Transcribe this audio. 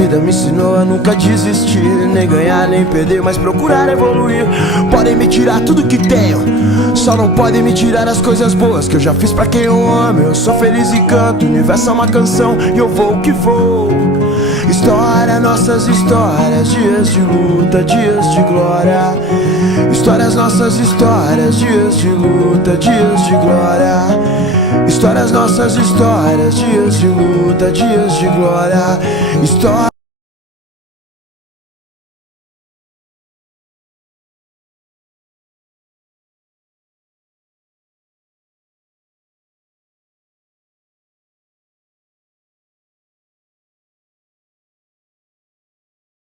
vida me ensinou a nunca desistir, nem ganhar, nem perder, mas procurar evoluir. Podem me tirar tudo que tenho, só não podem me tirar as coisas boas que eu já fiz pra quem eu amo. Eu sou feliz e canto, o universo é uma canção e eu vou que vou. História, nossas histórias, dias de luta, dias de glória. Histórias, nossas histórias, dias de luta, dias de glória. Histórias, nossas histórias, dias de luta, dias de glória. História